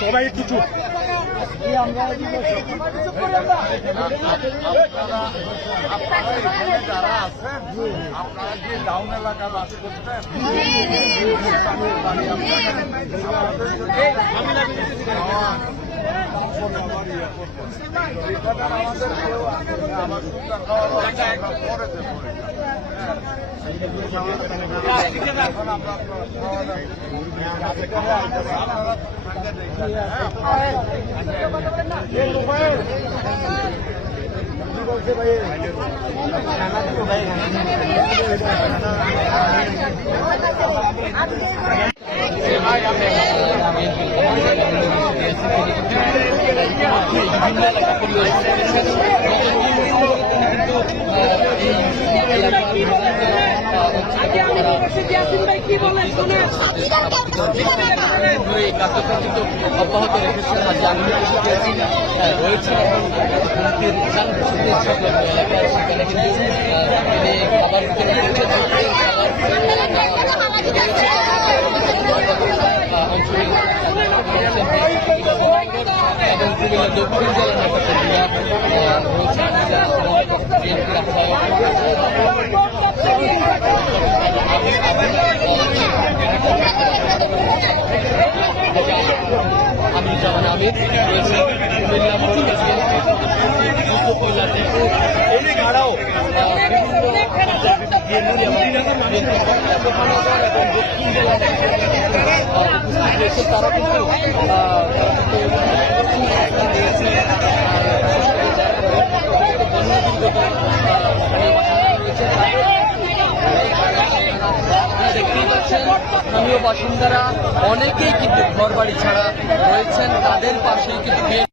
সবাই একটু চুপ যারা আছেন আপনারা কি ডাউন এলাকা বাস করতেন আমাদের কেউ আসলে আমার সুবিধা খাওয়া দাওয়া আমরা পরেতে পড়ে এখন আমরা খাওয়া দাওয়া আপনারা বিভিন্ন এলাকা কার্যক্রম কিন্তু অব্যাহত রেখেছেন আর জামিন রয়েছে এবং হুমকির এলাকায় সেখানে কিন্তু খাবার কুমিল্লা দক্ষিণ বিএনপির আমি জামান রয়েছে কুমিল্লা থেকে এই ছাড়াও বিএনপি এবং বিএনপি মহানগর এবং দক্ষিণ জেলার উপস্থিত রয়েছে তারা কিন্তু আহ, তারা কিন্তু অবস্থান নিয়েছে আপনারা দেখতেই পাচ্ছেন স্থানীয় বাসিন্দারা অনেকেই কিন্তু ঘরবাড়ি ছাড়া রয়েছেন তাদের পাশেই কিন্তু